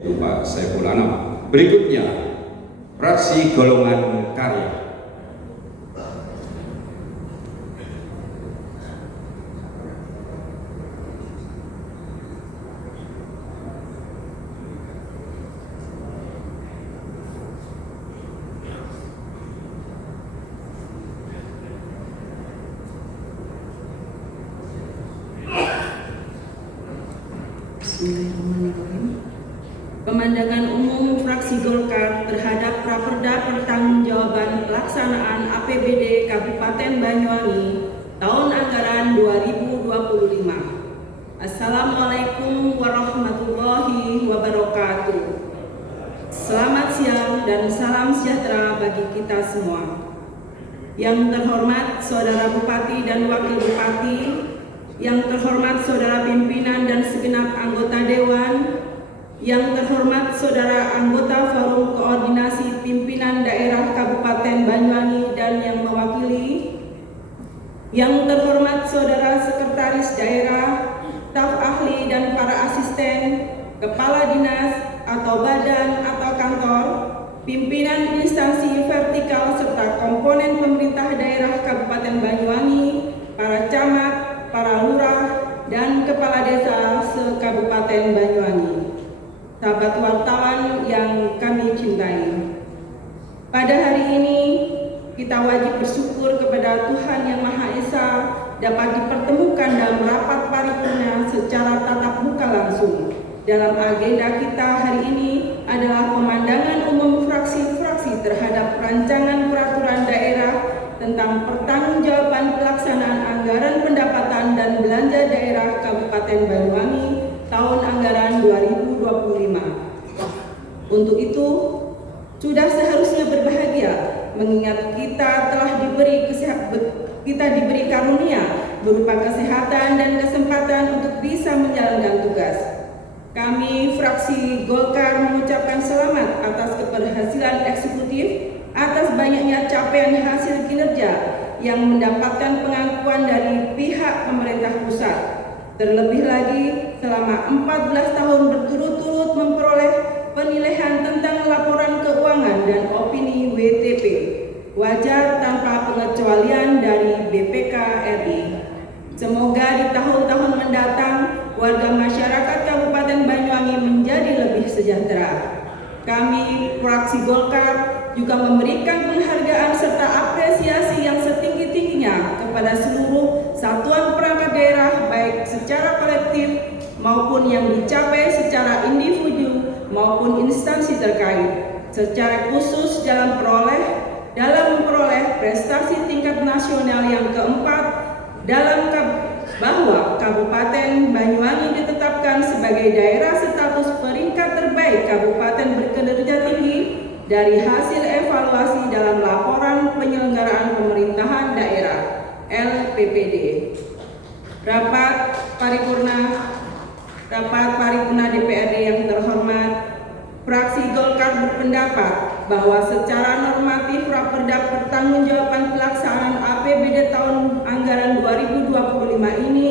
Pak Saiful Anam. Berikutnya, fraksi golongan karya. Bismillahirrahmanirrahim. Pemandangan umum fraksi Golkar terhadap Raperda Pertanggungjawaban Pelaksanaan APBD Kabupaten Banyuwangi tahun anggaran 2025. Assalamualaikum warahmatullahi wabarakatuh. Selamat siang dan salam sejahtera bagi kita semua. Yang terhormat Saudara Bupati dan Wakil Bupati, yang terhormat Saudara Pimpinan dan segenap anggota Dewan, yang terhormat Saudara anggota Forum Koordinasi Pimpinan Daerah Kabupaten Banyuwangi dan yang mewakili, yang terhormat Saudara Sekretaris Daerah, staf ahli dan para asisten, kepala dinas atau badan atau kantor, pimpinan instansi vertikal serta komponen pemerintah daerah Kabupaten Banyuwangi, para camat, para lurah, dan kepala desa se-Kabupaten Banyuwangi. Sahabat wartawan yang kami cintai, pada hari ini kita wajib bersyukur kepada Tuhan Yang Maha Esa dapat dipertemukan dalam rapat paripurna secara tatap muka langsung. Dalam agenda kita hari ini adalah pemandangan umum fraksi-fraksi terhadap rancangan peraturan daerah tentang pertanggungjawaban pelaksanaan anggaran pendapatan dan belanja daerah Kabupaten Banyuwangi tahun anggaran 2025. Untuk itu, sudah seharusnya berbahagia mengingat kita diberi karunia berupa kesehatan dan kesempatan untuk bisa menjalankan tugas. Kami fraksi Golkar mengucapkan selamat atas keberhasilan eksekutif atas banyaknya capaian hasil kinerja yang mendapatkan pengakuan dari pihak pemerintah pusat. Terlebih lagi, selama 14 tahun berturut-turut memperoleh penilaian tentang laporan keuangan dan opini WTP wajar tanpa pengecualian dari BPK RI. Semoga di tahun-tahun mendatang warga masyarakat Kabupaten Banyuwangi menjadi lebih sejahtera. Kami fraksi Golkar juga memberikan penghargaan serta apresiasi yang setinggi-tingginya kepada seluruh satuan perangkat daerah baik secara kolektif maupun yang dicapai secara individu maupun instansi terkait, secara khusus dalam memperoleh prestasi tingkat nasional yang keempat bahwa Kabupaten Banyuwangi ditetapkan sebagai daerah status peringkat terbaik kabupaten berkinerja tinggi dari hasil evaluasi dalam laporan penyelenggaraan pemerintahan daerah LPPD. Rapat paripurna DPRD yang terhormat, fraksi Golkar berpendapat bahwa secara normatif Raperda Pertanggungjawaban Pelaksanaan APBD tahun anggaran 2025 ini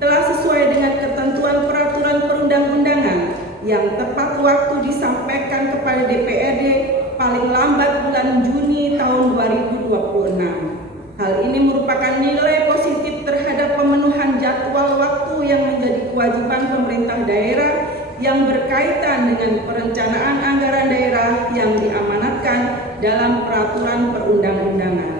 telah sesuai dengan ketentuan peraturan perundang-undangan yang tepat waktu disampaikan kepada DPRD paling lambat bulan Juni tahun 2026. Hal ini merupakan nilai positif terhadap pemenuhan jadwal waktu yang menjadi kewajiban pemerintah daerah yang berkaitan dengan perencanaan anggaran daerah yang diamanatkan dalam peraturan perundang-undangan.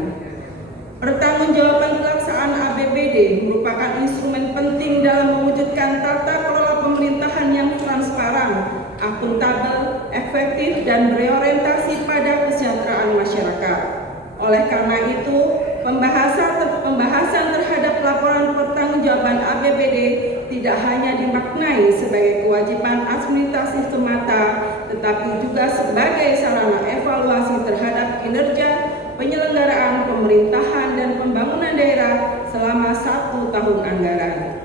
Pertanggungjawaban pelaksanaan APBD merupakan instrumen penting dalam mewujudkan tata kelola pemerintahan yang transparan, akuntabel, efektif, dan berorientasi pada kesejahteraan masyarakat. Oleh karena itu, pembahasan terhadap laporan pertanggungjawaban APBD tidak hanya dimaknai sebagai kewajiban administrasi semata, tetapi juga sebagai sarana evaluasi terhadap kinerja penyelenggaraan pemerintahan dan pembangunan daerah selama 1 tahun anggaran.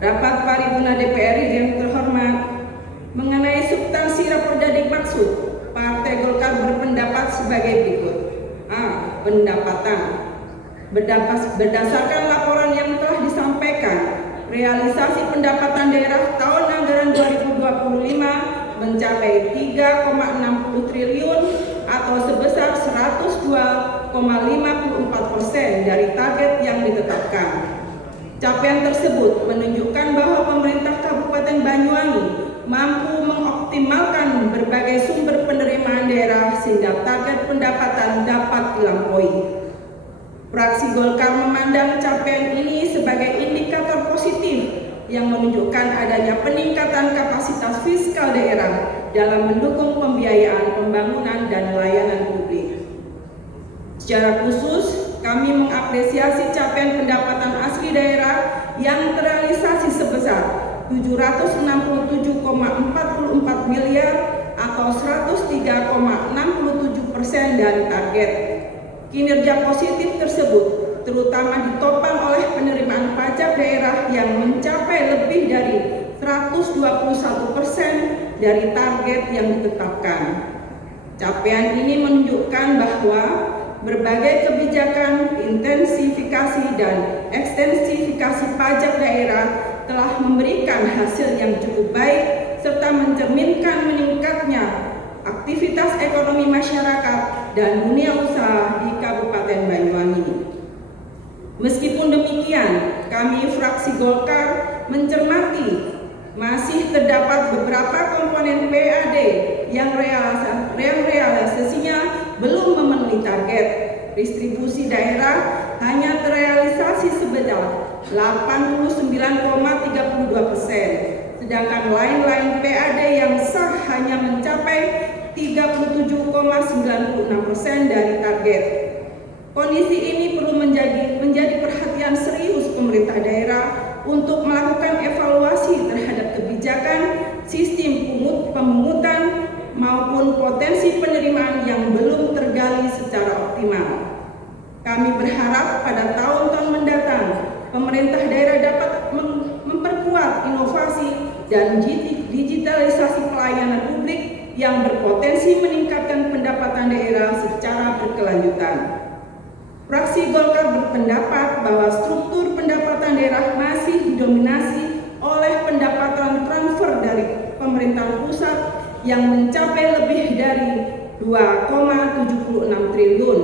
Rapat paripurna DPRD yang terhormat, mengenai substansi raperda dimaksud, Partai Golkar berpendapat sebagai berikut. A. Pendapatan. Berdasarkan laporan yang telah disampaikan, realisasi pendapatan daerah tahun anggaran 2025 mencapai 3,60 triliun atau sebesar 102,54% dari target yang ditetapkan. Capaian tersebut menunjukkan bahwa pemerintah Kabupaten Banyuwangi mampu mengoptimalkan berbagai sumber penerimaan daerah sehingga target pendapatan dapat dilampaui. Fraksi Golkar memandang capaian ini sebagai indikator positif yang menunjukkan adanya peningkatan kapasitas fiskal daerah dalam mendukung pembiayaan pembangunan dan layanan publik. Secara khusus, kami mengapresiasi capaian pendapatan asli daerah yang terrealisasi sebesar 767,44 miliar atau 103,67% dari target. Kinerja positif tersebut terutama ditopang oleh penerimaan pajak daerah yang mencapai lebih dari 121% dari target yang ditetapkan. Capaian ini menunjukkan bahwa berbagai kebijakan intensifikasi dan ekstensifikasi pajak daerah telah memberikan hasil yang cukup baik serta mencerminkan meningkatnya aktivitas ekonomi masyarakat dan dunia usaha di Kabupaten Banyuwangi. Meskipun demikian, kami fraksi Golkar mencermati masih terdapat beberapa komponen PAD yang realisasinya belum memenuhi target. Distribusi daerah hanya terrealisasi sebesar 89,32%, sedangkan lain-lain PAD yang sah hanya mencapai 37,96% dari target. Kondisi ini perlu menjadi perhatian serius pemerintah daerah untuk melakukan evaluasi terhadap kebijakan, sistem pemungutan maupun potensi penerimaan yang belum tergali secara optimal. Kami berharap pada tahun-tahun mendatang, pemerintah daerah dapat memperkuat inovasi dan digitalisasi pelayanan publik yang berpotensi meningkatkan pendapatan daerah secara berkelanjutan. Fraksi Golkar berpendapat bahwa struktur pendapatan daerah masih didominasi oleh pendapatan transfer dari pemerintah pusat yang mencapai lebih dari 2,76 triliun.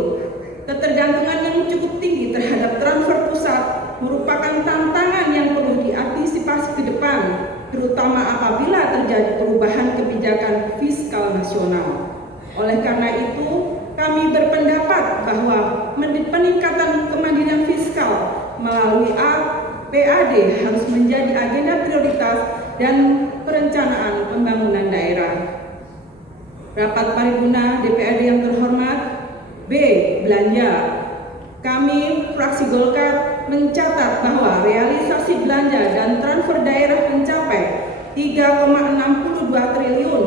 Ketergantungan yang cukup tinggi terhadap transfer pusat merupakan tantangan yang perlu diantisipasi ke depan, terutama apabila terjadi perubahan kebijakan fiskal nasional. Oleh karena itu, kami berpendapat bahwa peningkatan kemandirian fiskal melalui PAD harus menjadi agenda prioritas dan perencanaan pembangunan daerah. Rapat paripurna DPRD yang terhormat. B. Belanja. Kami fraksi Golkar mencatat bahwa realisasi belanja dan transfer daerah mencapai 3,62 triliun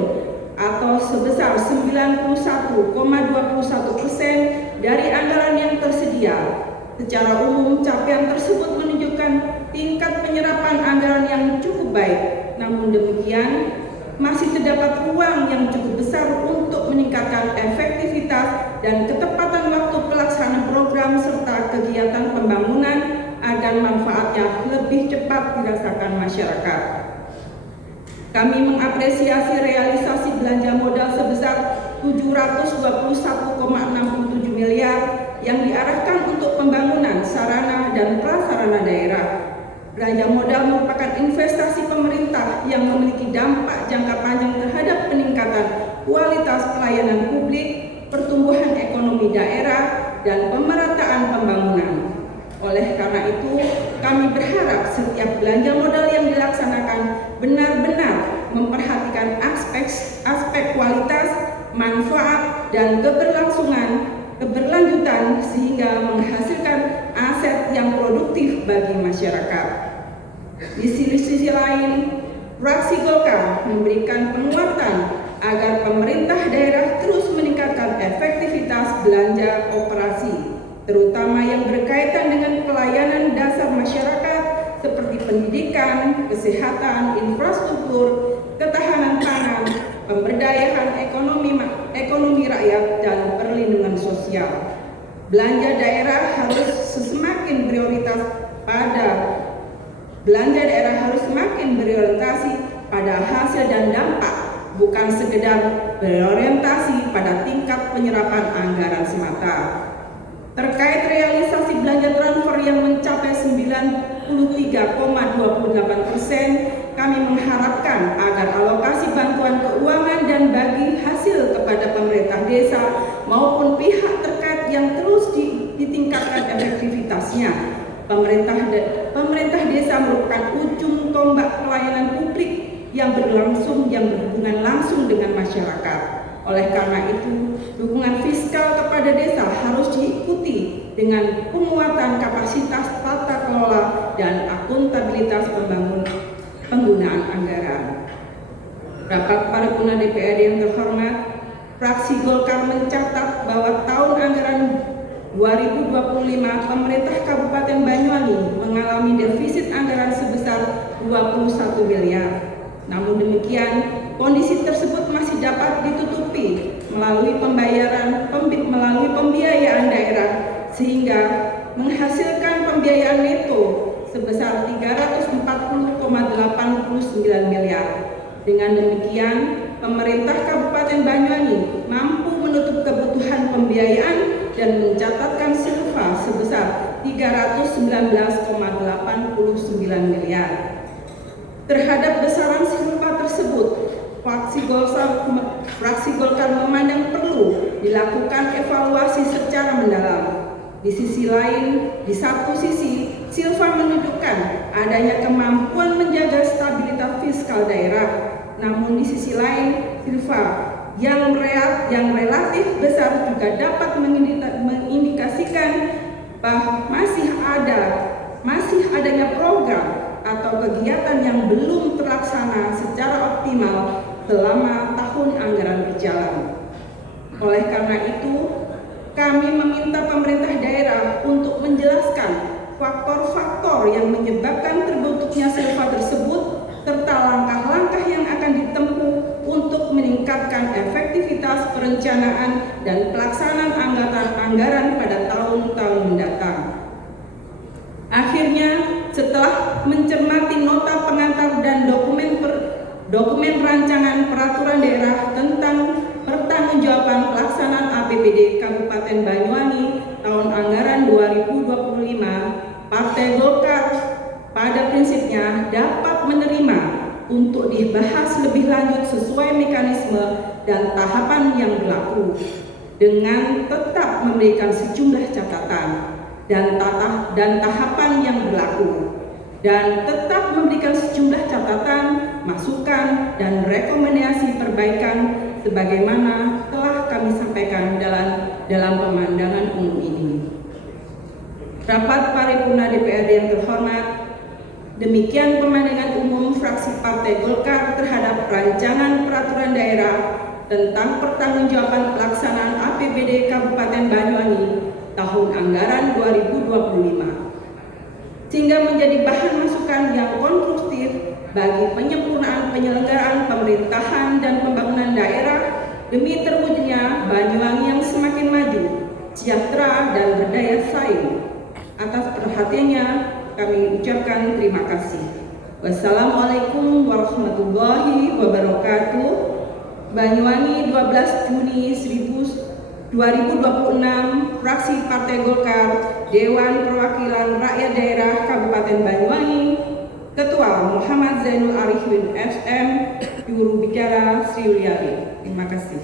atau sebesar 91,21% dari anggaran yang tersedia. Secara umum, capaian tersebut menunjukkan tingkat penyerapan anggaran yang cukup baik. Namun demikian, masih terdapat ruang yang cukup besar untuk meningkatkan efektivitas dan ketepatan waktu pelaksanaan program serta kegiatan pembangunan agar manfaatnya lebih cepat dirasakan masyarakat. Kami mengapresiasi realisasi belanja modal sebesar 721,67 miliar yang diarahkan untuk pembangunan sarana dan prasarana daerah. Belanja modal merupakan investasi pemerintah yang memiliki dampak jangka panjang terhadap peningkatan kualitas pelayanan publik, pertumbuhan ekonomi daerah, dan pemerataan pembangunan. Oleh karena itu, kami berharap setiap belanja modal yang dilaksanakan benar-benar memperhatikan aspek kualitas, manfaat, dan keberlanjutan sehingga menghasilkan aset yang produktif bagi masyarakat. Di sisi lain, fraksi Golkar memberikan penguatan agar pemerintah daerah terus meningkatkan efektivitas belanja operasi, terutama yang berkaitan dengan pelayanan dasar masyarakat seperti pendidikan, kesehatan, infrastruktur, ketahanan pangan, pemberdayaan ekonomi rakyat, dan perlindungan sosial. Belanja daerah harus semakin semakin berorientasi pada hasil dan dampak bukan sekedar berorientasi pada tingkat penyerapan anggaran semata. Terkait realisasi belanja transfer yang mencapai 93,28%, kami mengharapkan agar alokasi bantuan keuangan dan bagi hasil kepada pemerintah desa maupun pihak terkait yang terus ditingkatkan efektivitasnya. Pemerintah desa merupakan ujung tombak pelayanan publik yang berhubungan langsung dengan masyarakat. Oleh karena itu, dukungan fiskal kepada desa harus diikuti dengan penguatan kapasitas tata kelola dan akuntabilitas penggunaan anggaran. Rapat paripurna DPRD yang terhormat, fraksi Golkar mencatat bahwa tahun anggaran 2025 pemerintah Kabupaten Banyuwangi mengalami defisit anggaran sebesar 21 miliar. Namun demikian, kondisi tersebut masih dapat ditutupi melalui pembiayaan daerah sehingga menghasilkan pembiayaan neto sebesar 340,89 miliar. Dengan demikian, pemerintah Kabupaten Banyuwangi mampu menutup kebutuhan pembiayaan dan mencatatkan silva sebesar 319,89 miliar. Terhadap besaran silva tersebut, fraksi Golkar memandang perlu dilakukan evaluasi secara mendalam. Di satu sisi, silva menunjukkan adanya kemampuan menjaga stabilitas fiskal daerah. Namun di sisi lain, silva yang relatif besar juga dapat mengindikasikan bahwa masih adanya program atau kegiatan yang belum terlaksana secara optimal selama tahun anggaran berjalan. Oleh karena itu, kami meminta pemerintah daerah untuk menjelaskan faktor-faktor yang menyebabkan terbentuknya silva tersebut serta langkah-langkah yang akan ditempuh untuk meningkatkan efektivitas perencanaan dan pelaksanaan anggaran pada tahun-tahun mendatang. Akhirnya, setelah mencermati nota pengantar dan dokumen rancangan peraturan daerah tentang pertanggungjawaban pelaksanaan APBD Kabupaten Banyuwangi tahun anggaran 2025, Partai Golkar pada prinsipnya dapat menerima untuk dibahas lebih lanjut sesuai mekanisme dan tahapan yang berlaku, dengan tetap memberikan sejumlah catatan dan tahapan yang berlaku, dan tetap memberikan sejumlah catatan, masukan, dan rekomendasi perbaikan sebagaimana telah kami sampaikan dalam pemandangan umum ini. Rapat paripurna DPRD yang terhormat, demikian pemandangan umum fraksi Partai Golkar terhadap rancangan peraturan daerah tentang pertanggungjawaban pelaksanaan APBD Kabupaten Banyuwangi tahun anggaran 2025, sehingga menjadi bahan masukan yang konstruktif bagi penyempurnaan penyelenggaraan pemerintahan dan pembangunan daerah demi terwujudnya Banyuwangi yang semakin maju, sejahtera, dan berdaya saing. Atas perhatiannya kami ucapkan terima kasih. Wassalamualaikum warahmatullahi wabarakatuh. Banyuwangi 12 Juni 2026, fraksi Partai Golkar, Dewan Perwakilan Rakyat Daerah Kabupaten Banyuwangi, Ketua Muhammad Zainul Arifin FM, Juru Bicara Sri Yuliari. Terima kasih.